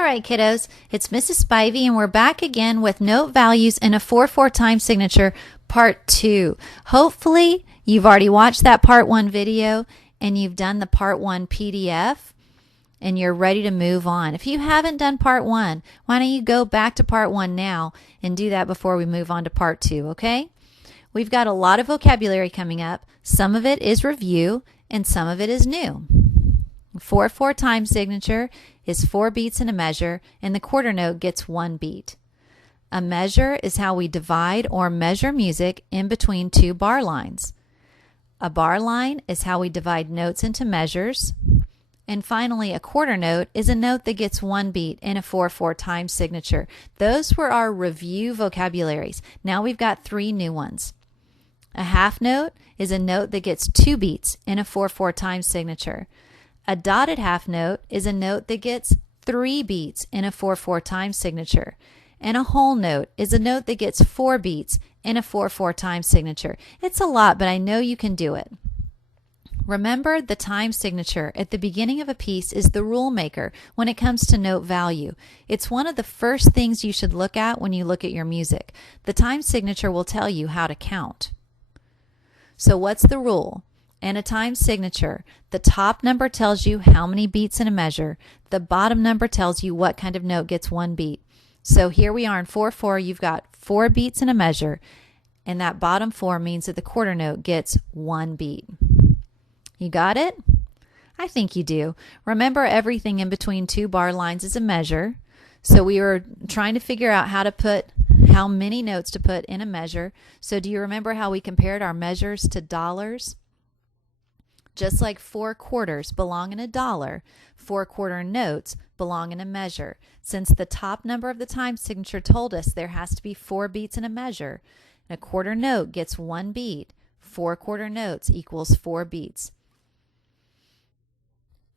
All right, kiddos, it's Mrs. Spivey, and we're back again with note values in a 4/4 time signature, part 2. Hopefully, you've already watched that part 1 video and you've done the part 1 PDF and you're ready to move on. If you haven't done part 1, why don't you go back to part 1 now and do that before we move on to part 2, okay? We've got a lot of vocabulary coming up. Some of it is review and some of it is new. 4/4 time signature is 4 beats in a measure, and the quarter note gets 1 beat. A measure is how we divide or measure music in between 2 bar lines. A bar line is how we divide notes into measures. And finally, a quarter note is a note that gets 1 beat in a 4/4 time signature. Those were our review vocabularies. Now we've got 3 new ones. A half note is a note that gets 2 beats in a 4/4 time signature. A dotted half note is a note that gets 3 beats in a 4/4 time signature. And a whole note is a note that gets 4 beats in a 4/4 time signature. It's a lot, but I know you can do it. Remember, the time signature at the beginning of a piece is the rule maker when it comes to note value. It's one of the first things you should look at when you look at your music. The time signature will tell you how to count. So what's the rule? In a time signature, the top number tells you how many beats in a measure. The bottom number tells you what kind of note gets 1 beat. So here we are in 4/4. You've got 4 beats in a measure, and that bottom 4 means that the quarter note gets 1 beat. You got it? I think you do. Remember, everything in between 2 bar lines is a measure. So we were trying to figure out how many notes to put in a measure. So do you remember how we compared our measures to dollars? Just like 4 quarters belong in a dollar, 4 quarter notes belong in a measure. Since the top number of the time signature told us there has to be 4 beats in a measure, and a quarter note gets 1 beat, 4 quarter notes equals 4 beats.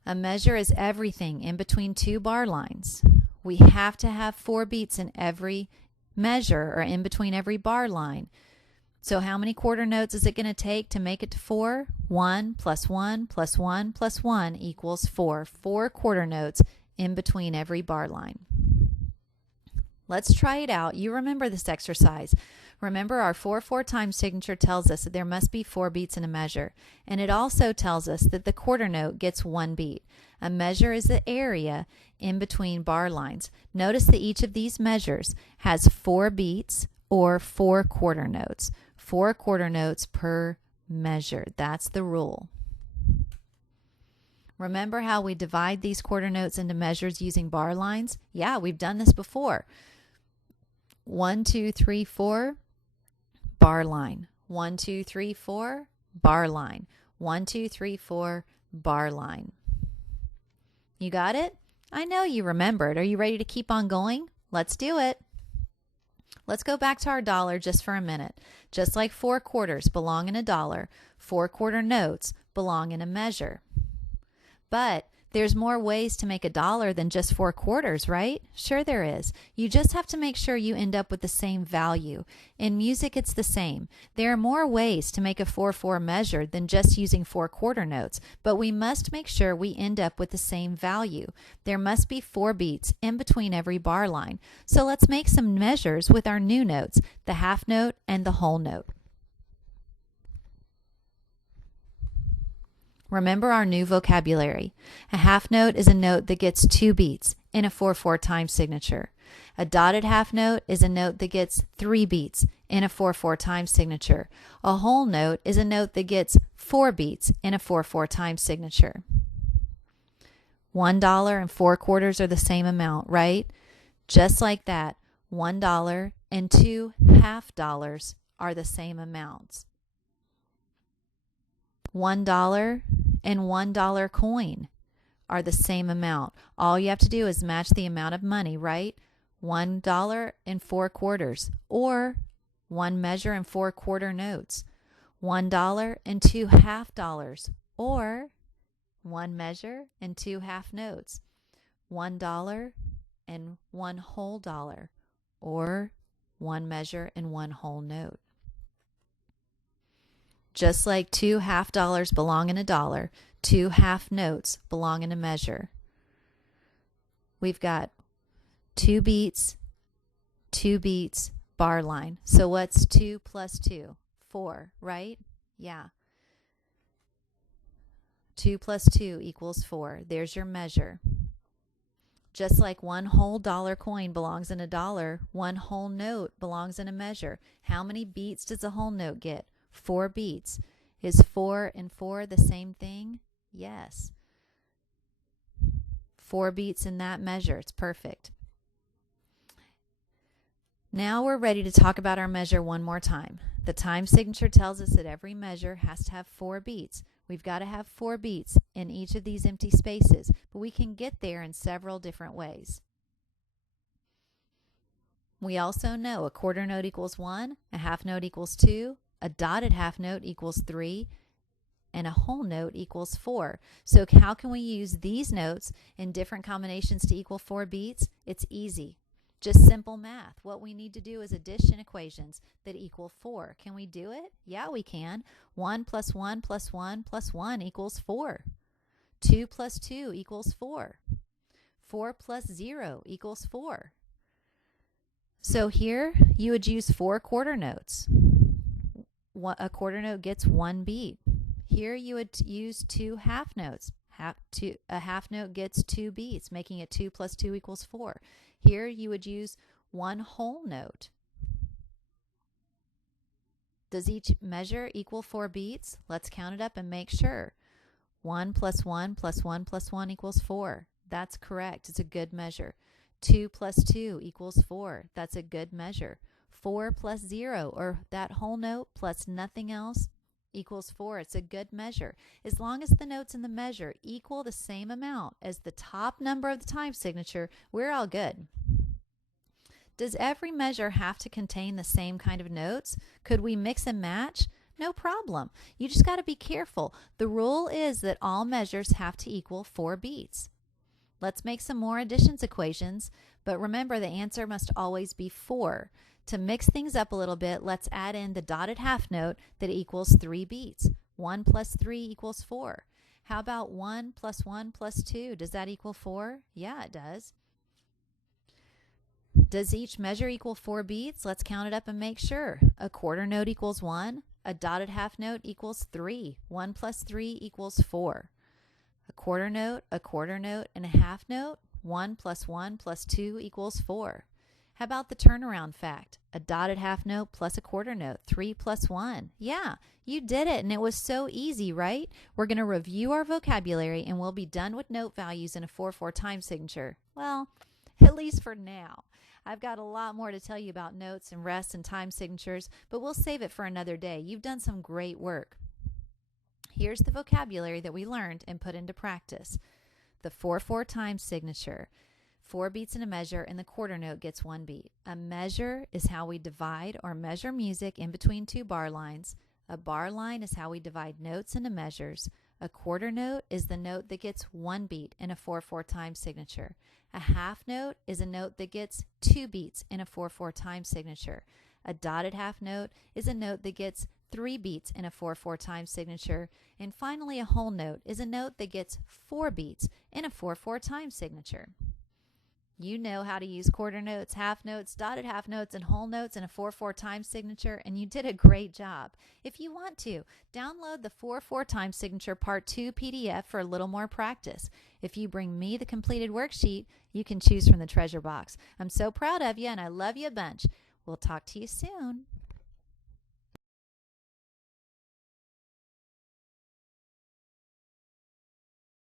A measure is everything in between 2 bar lines. We have to have 4 beats in every measure or in between every bar line. So how many quarter notes is it going to take to make it to 4? 1 plus 1 plus 1 plus 1 equals 4. 4 quarter notes in between every bar line. Let's try it out. You remember this exercise. Remember, our 4/4 time signature tells us that there must be 4 beats in a measure. And it also tells us that the quarter note gets 1 beat. A measure is the area in between bar lines. Notice that each of these measures has 4 beats or 4 quarter notes. 4 quarter notes per measure. That's the rule. Remember how we divide these quarter notes into measures using bar lines? Yeah, we've done this before. 1, 2, 3, 4, bar line. 1, 2, 3, 4, bar line. 1, 2, 3, 4, bar line. You got it? I know you remembered. Are you ready to keep on going? Let's do it. Let's go back to our dollar just for a minute. Just like 4 quarters belong in a dollar, 4 quarter notes belong in a measure. But there's more ways to make a dollar than just 4 quarters, right? Sure there is. You just have to make sure you end up with the same value. In music, it's the same. There are more ways to make a 4/4 measure than just using 4 quarter notes, but we must make sure we end up with the same value. There must be 4 beats in between every bar line. So let's make some measures with our new notes, the half note and the whole note. Remember our new vocabulary. A half note is a note that gets 2 beats in a 4/4 time signature. A dotted half note is a note that gets 3 beats in a 4/4 time signature. A whole note is a note that gets 4 beats in a 4/4 time signature. $1 and 4 quarters are the same amount, right? Just like that, $1 and 2 half dollars are the same amounts. $1 and $1 coin are the same amount. All you have to do is match the amount of money, right? $1 and 4 quarters, or 1 measure and 4 quarter notes. $1 and 2 half dollars, or 1 measure and 2 half notes. $1 and 1 whole dollar, or 1 measure and 1 whole note. Just like 2 half dollars belong in a dollar, 2 half notes belong in a measure. We've got 2 beats, 2 beats, bar line. So what's 2 plus 2? 4, right? Yeah. 2 plus 2 equals 4. There's your measure. Just like one whole dollar coin belongs in a dollar, one whole note belongs in a measure. How many beats does a whole note get? 4 beats. Is 4 and 4 the same thing? Yes. 4 beats in that measure. It's perfect. Now we're ready to talk about our measure one more time. The time signature tells us that every measure has to have 4 beats. We've got to have 4 beats in each of these empty spaces, but we can get there in several different ways. We also know a quarter note equals 1, a half note equals 2, a dotted half note equals 3, and a whole note equals 4. So how can we use these notes in different combinations to equal 4 beats? It's easy. Just simple math. What we need to do is addition equations that equal 4. Can we do it? Yeah, we can. 1 plus 1 plus 1 plus 1 equals 4. 2 plus 2 equals 4. 4 plus 0 equals 4. So here you would use 4 quarter notes. A quarter note gets 1 beat. Here you would use 2 half notes. A half note gets 2 beats, making it 2 plus 2 equals 4. Here you would use 1 whole note. Does each measure equal 4 beats? Let's count it up and make sure. 1 plus 1 plus 1 plus 1 equals 4. That's correct. It's a good measure. 2 plus 2 equals 4. That's a good measure. 4 plus 0, or that whole note plus nothing else, equals 4. It's a good measure. As long as the notes in the measure equal the same amount as the top number of the time signature, we're all good. Does every measure have to contain the same kind of notes? Could we mix and match? No problem. You just got to be careful. The rule is that all measures have to equal 4 beats. Let's make some more additions equations, but remember the answer must always be 4. To mix things up a little bit, let's add in the dotted half note that equals 3 beats. 1 plus 3 equals 4. How about 1 plus 1 plus 2? Does that equal 4? Yeah, it does. Does each measure equal 4 beats? Let's count it up and make sure. A quarter note equals 1. A dotted half note equals 3. 1 plus 3 equals 4. A quarter note, and a half note. 1 plus 1 plus 2 equals 4. How about the turnaround fact? A dotted half note plus a quarter note. 3 plus 1. Yeah, you did it, and it was so easy, right? We're going to review our vocabulary, and we'll be done with note values in a 4/4 time signature. Well, at least for now. I've got a lot more to tell you about notes and rests and time signatures, but we'll save it for another day. You've done some great work. Here's the vocabulary that we learned and put into practice. The 4/4 time signature. 4 beats in a measure, and the quarter note gets 1 beat. A measure is how we divide or measure music in between 2 bar lines. A bar line is how we divide notes into measures. A quarter note is the note that gets 1 beat in a 4/4 time signature. A half note is a note that gets 2 beats in a 4/4 time signature. A dotted half note is a note that gets 3 beats in a 4/4 time signature. And finally, a whole note is a note that gets 4 beats in a 4/4 time signature. You know how to use quarter notes, half notes, dotted half notes, and whole notes in a 4/4 time signature, and you did a great job. If you want to, download the 4/4 time signature part 2 PDF for a little more practice. If you bring me the completed worksheet, you can choose from the treasure box. I'm so proud of you, and I love you a bunch. We'll talk to you soon.